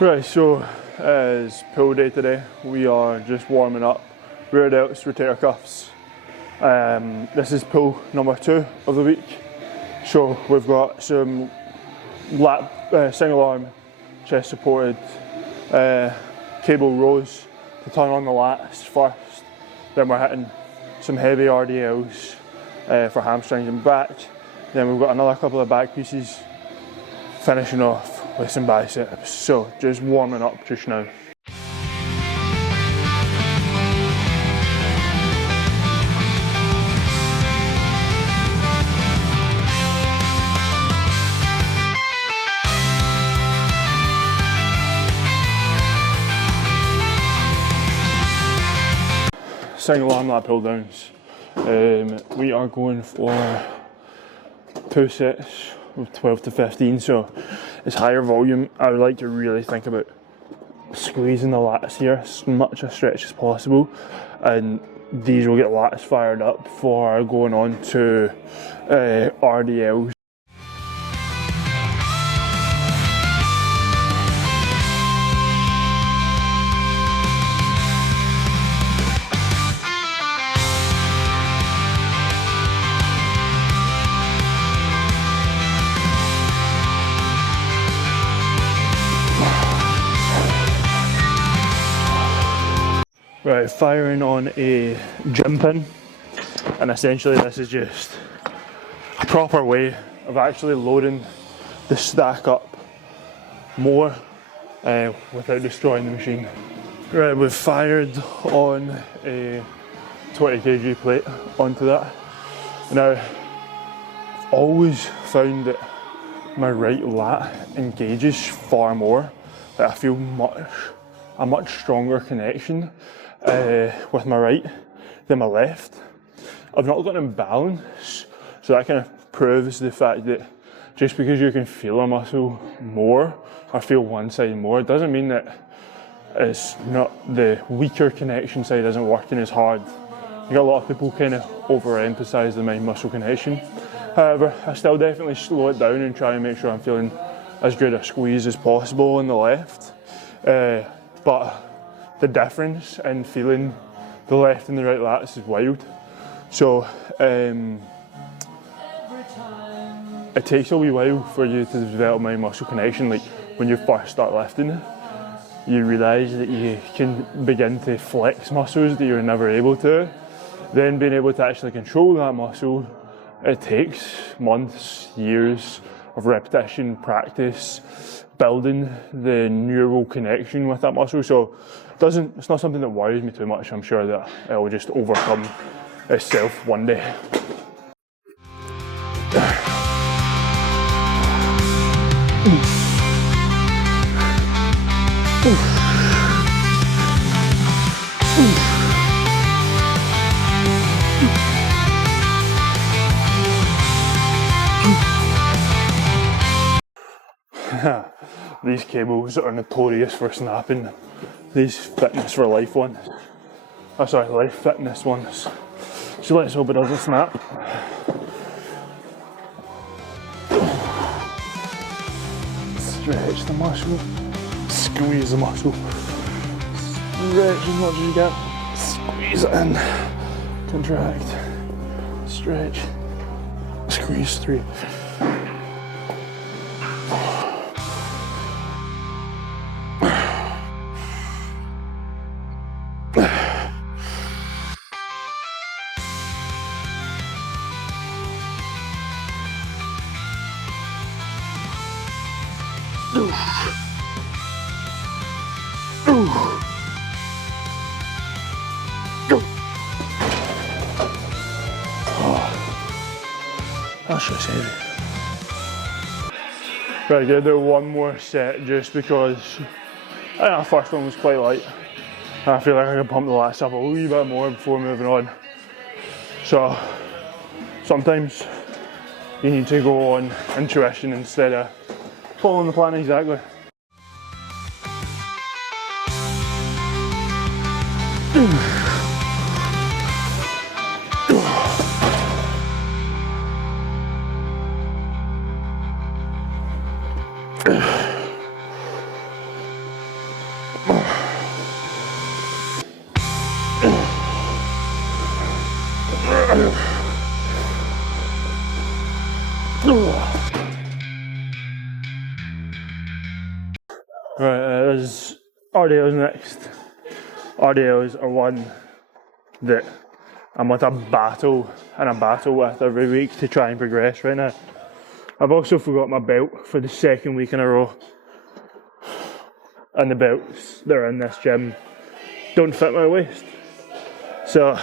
Right, so it's pull day today. We are just warming up. Rear delts, rotator cuffs. This is pull number 2 of the week. So we've got some single arm, chest supported cable rows to turn on the lats first. Then we're hitting some heavy RDLs for hamstrings and back. Then we've got another couple of back pieces, finishing off with some biceps. So just warming up just now. Single arm lat pull downs. We are going for 2 sets of 12 to 15, so it's higher volume. I would like to really think about squeezing the lats here as much a stretch as possible, and these will get lats fired up for going on to RDLs. Right, firing on a gym pin, and essentially this is just a proper way of actually loading the stack up more without destroying the machine. Right, we've fired on a 20 kg plate onto that. Now, I've always found that my right lat engages far more, that I feel a much stronger connection with my right than my left. I've not got an imbalance, so that kind of proves the fact that just because you can feel a muscle more or feel one side more, it doesn't mean that it's not the weaker connection side isn't working as hard. You got a lot of people kind of overemphasize the mind muscle connection. However, I still definitely slow it down and try and make sure I'm feeling as good a squeeze as possible on the left. But the difference in feeling the left and the right lats is wild. So it takes a wee while for you to develop mind muscle connection. Like when you first start lifting, you realise that you can begin to flex muscles that you were never able to. Then being able to actually control that muscle, it takes months, years of repetition, practice, building the neural connection with that muscle. So it's not something that worries me too much. I'm sure that it will just overcome itself one day. These cables are notorious for snapping. These Fitness for Life ones. Oh, sorry, Life Fitness ones. So let's hope it doesn't snap. Stretch the muscle. Squeeze the muscle. Stretch as much as you can. Squeeze it in. Contract. Stretch. Squeeze 3. That's just heavy. Right, gonna do one more set just because I think the first one was quite light. I feel like I can pump the lats up a wee bit more before moving on. So sometimes you need to go on intuition instead of following the plan exactly. Right, there's RDLs next. RDLs are one that I'm at a battle with every week to try and progress right now. I've also forgot my belt for the second week in a row. And the belts that are in this gym don't fit my waist. So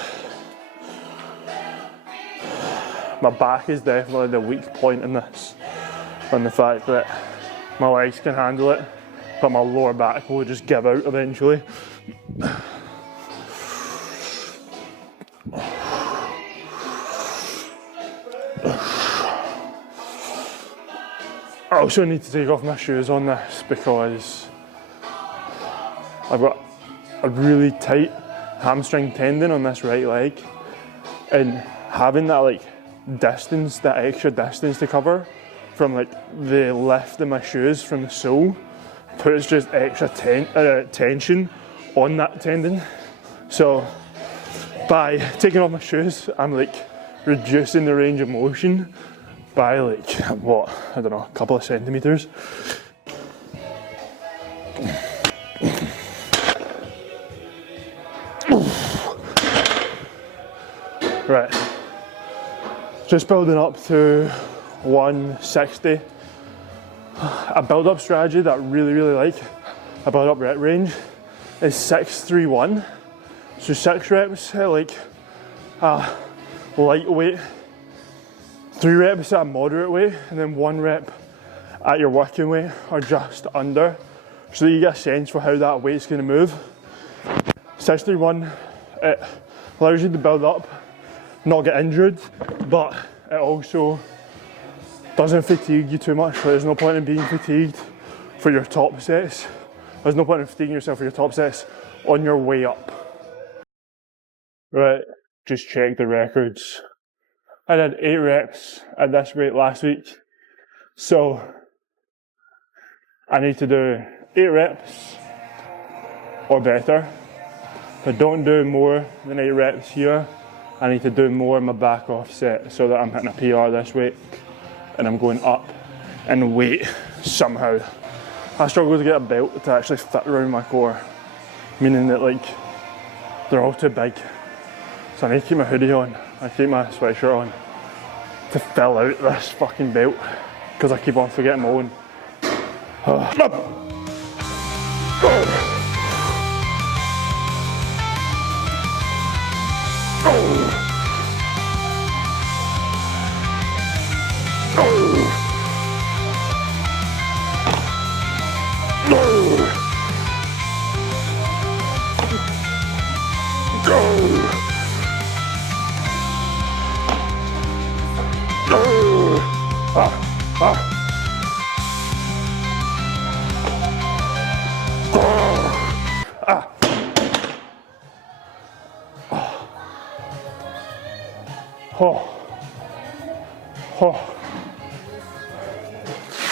my back is definitely the weak point in this, and the fact that my legs can handle it, but my lower back will just give out eventually. I also need to take off my shoes on this because I've got a really tight hamstring tendon on this right leg, and having that like distance, that extra distance to cover from like the lift of my shoes from the sole puts just extra tension on that tendon. So by taking off my shoes, I'm like reducing the range of motion by like, what, I don't know, a couple of centimeters. Right, just building up to 160. A build-up strategy that I really like, a build-up rep range, is 6-3-1. So 6 reps at like lightweight, 3 reps at a moderate weight, and then 1 rep at your working weight or just under, so that you get a sense for how that weight's going to move. 6-3-1, it allows you to build up, not get injured, but it also doesn't fatigue you too much. There's no point in being fatigued for your top sets. There's no point in fatiguing yourself for your top sets on your way up. Right, just check the records. I did 8 reps at this weight last week, so I need to do 8 reps or better. If I don't do more than 8 reps here, I need to do more in my back off set so that I'm hitting a PR this week and I'm going up in weight somehow. I struggle to get a belt to actually fit around my core, meaning that like they're all too big. So I need to keep my hoodie on, I keep my sweatshirt on to fill out this fucking belt because I keep on forgetting my own.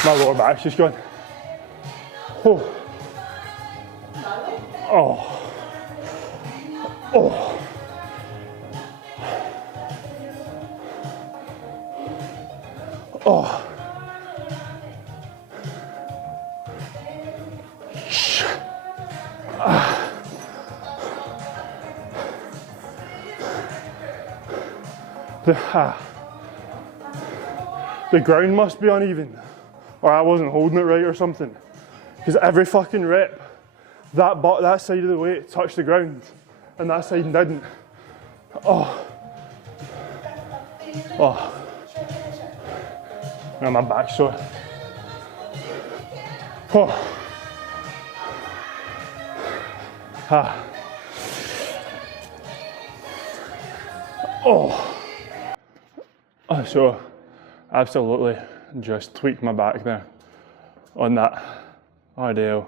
My lower back's just gone. Oh. Oh. Oh. Oh. The ground must be uneven, or I wasn't holding it right or something. Because every fucking rep, that side of the weight touched the ground, and that side didn't. Oh. Oh. Now my back's sore. Oh. Ah. Oh. So, absolutely just tweaked my back there on that RDL.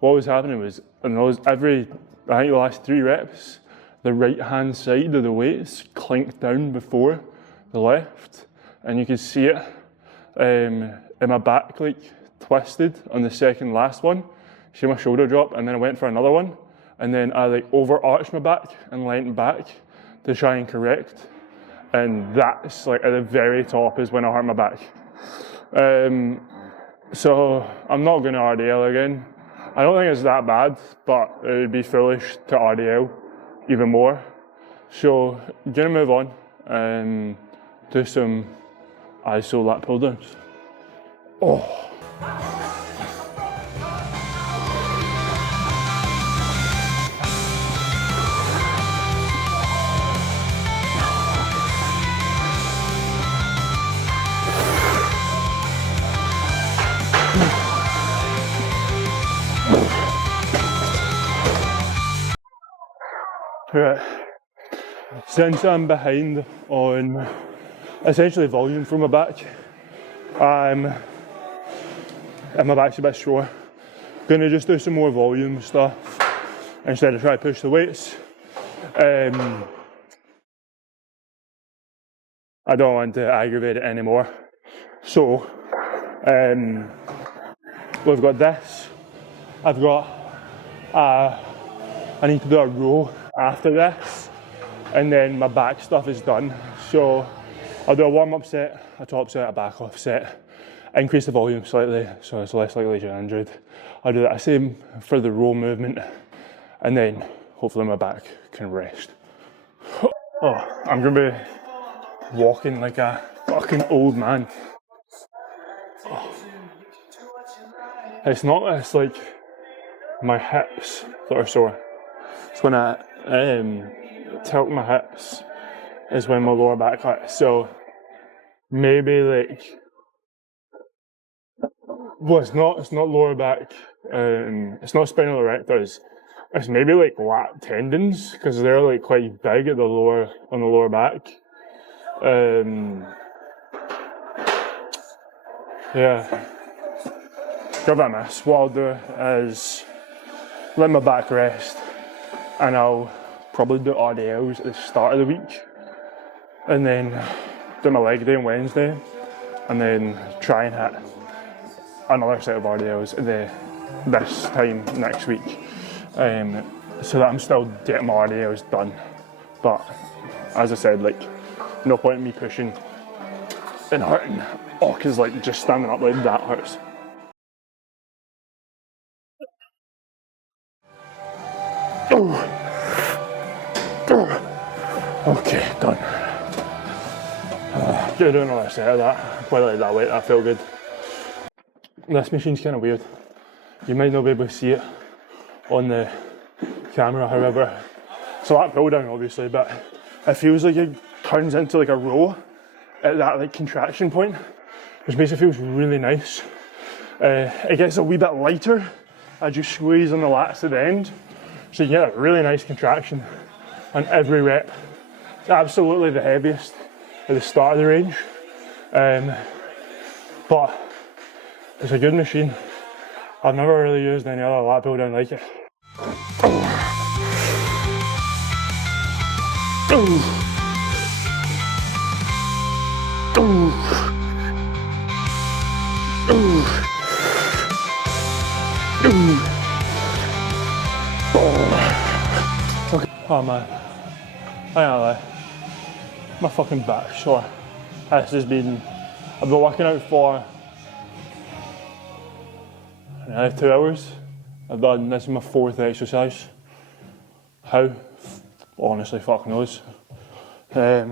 What was happening was, in those, I think the last 3 reps, the right hand side of the weights clinked down before the left, and you could see it in my back, like twisted on the second last one. see my shoulder drop, and then I went for another one, and then I like over-arched my back and leant back to try and correct, and that's like at the very top is when I hurt my back. So I'm not going to RDL again. I don't think it's that bad, but it would be foolish to RDL even more. So I'm going to move on and do some iso lat pull downs. Oh. Right. Since I'm behind on essentially volume from my back, and my back's a bit sore, gonna just do some more volume stuff instead of try to push the weights. I don't want to aggravate it anymore. So we've got this. I've got I need to do a row after this, and then my back stuff is done. So I'll do a warm-up set, a top set, a back off set, increase the volume slightly so it's less likely to get injured. I'll do that same for the row movement, and then hopefully my back can rest. Oh, I'm gonna be walking like a fucking old man. Oh. It's like my hips that are sore. It's when I tilt my hips is when my lower back hurts. So maybe like, well, it's not lower back, it's not spinal erectors. It's maybe like lat tendons, because they're like quite big at on the lower back. Yeah, give that a miss. What I'll do is let my back rest, and I'll probably do RDLs at the start of the week, and then do my leg day on Wednesday, and then try and hit another set of RDLs this time next week, so that I'm still getting my RDLs done. But as I said, like, no point in me pushing and hurting. Oh, because like just standing up like that hurts. Okay, done. Gonna do another set of that. Quite like that weight, that felt good. This machine's kind of weird. You might not be able to see it on the camera, however. It's a lat pull down obviously, but it feels like it turns into like a row at that like contraction point, which makes it feel really nice. It gets a wee bit lighter as you squeeze on the lats at the end, so you get a really nice contraction on every rep. It's absolutely the heaviest at the start of the range, but it's a good machine. I've never really used any other lat pull down like it. Oh man, I can't lie, my fucking back's sore. I've been working out for 2 hours. This is my 4th exercise. How? Honestly, fuck knows. I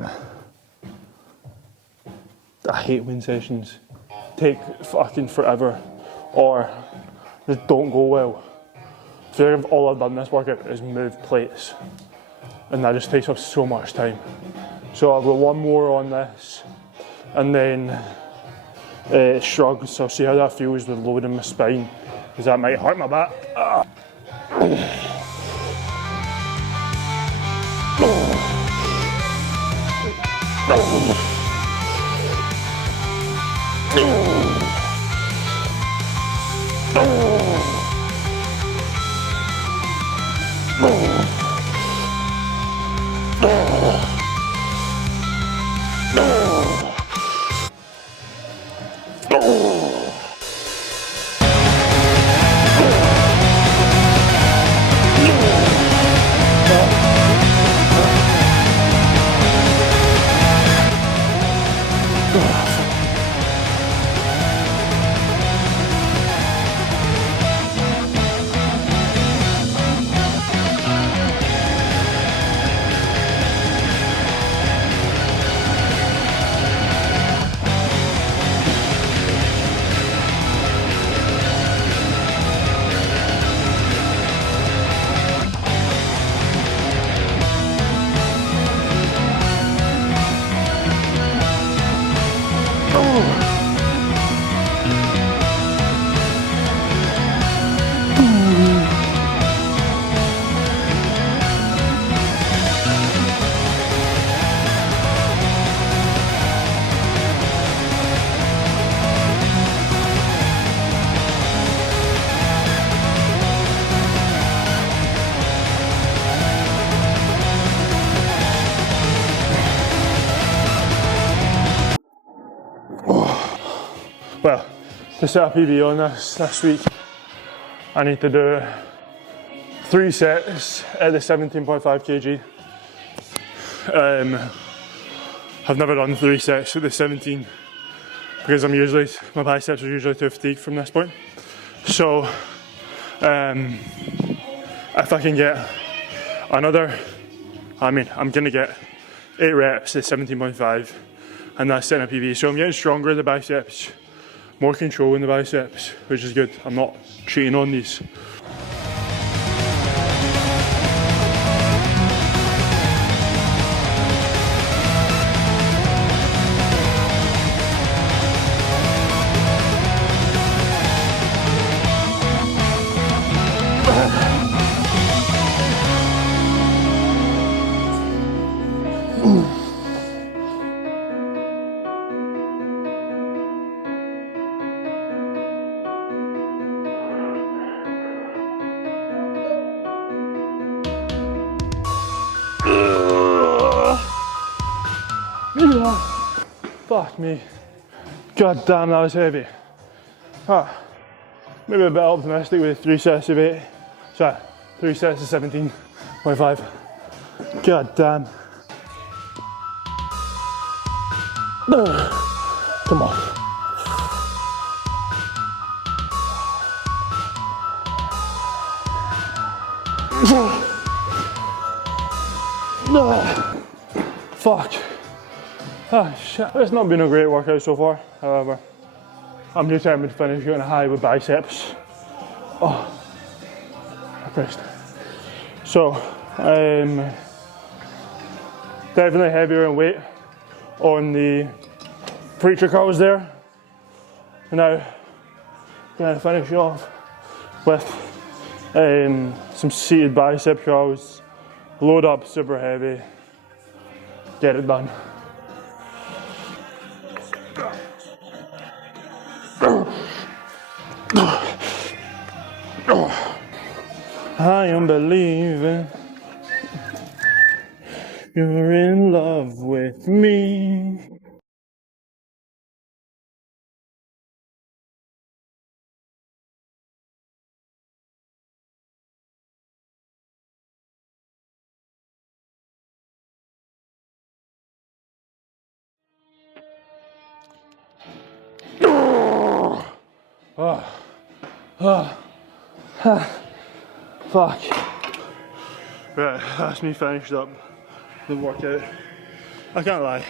hate when sessions take fucking forever or just don't go well. I feel like all I've done this workout is move plates, and that just takes up so much time. So I've got one more on this, and then shrugs. So I'll see how that feels with loading my spine, because that might hurt my back. to set a PB on this week, I need to do 3 sets at the 17.5 kg. I've never done 3 sets at the 17 because my biceps are usually too fatigued from this point. So if I can get another, I'm gonna get 8 reps at 17.5 and that's setting a PB. So I'm getting stronger in the biceps, more control in the biceps, which is good. I'm not cheating on these. Fuck me. God damn, that was heavy. Maybe a bit optimistic with 3 sets of 8. Sorry, 3 sets of 17.5. God damn. Come on. Fuck. Shit. It's not been a great workout so far, however. I'm determined to finish getting a high with biceps. Oh, Christ. So, definitely heavier in weight on the preacher curls there. And now, gonna finish off with some seated bicep curls. Load up super heavy. Get it done. I am believing you're in love with me. Fuck. Right, that's me finished up the workout. I can't lie,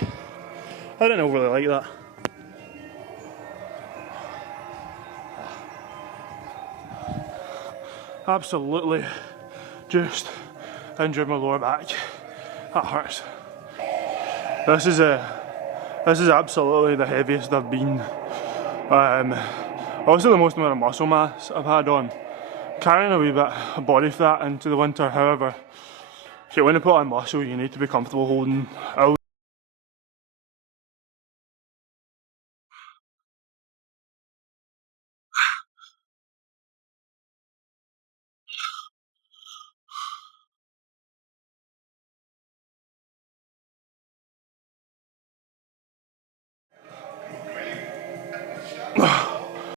I didn't overly like that. Absolutely just injured my lower back. That hurts. This is absolutely the heaviest I've been. Also the most amount of muscle mass I've had on. Carrying a wee bit of body fat into the winter, however, if you want to put on muscle, you need to be comfortable holding out.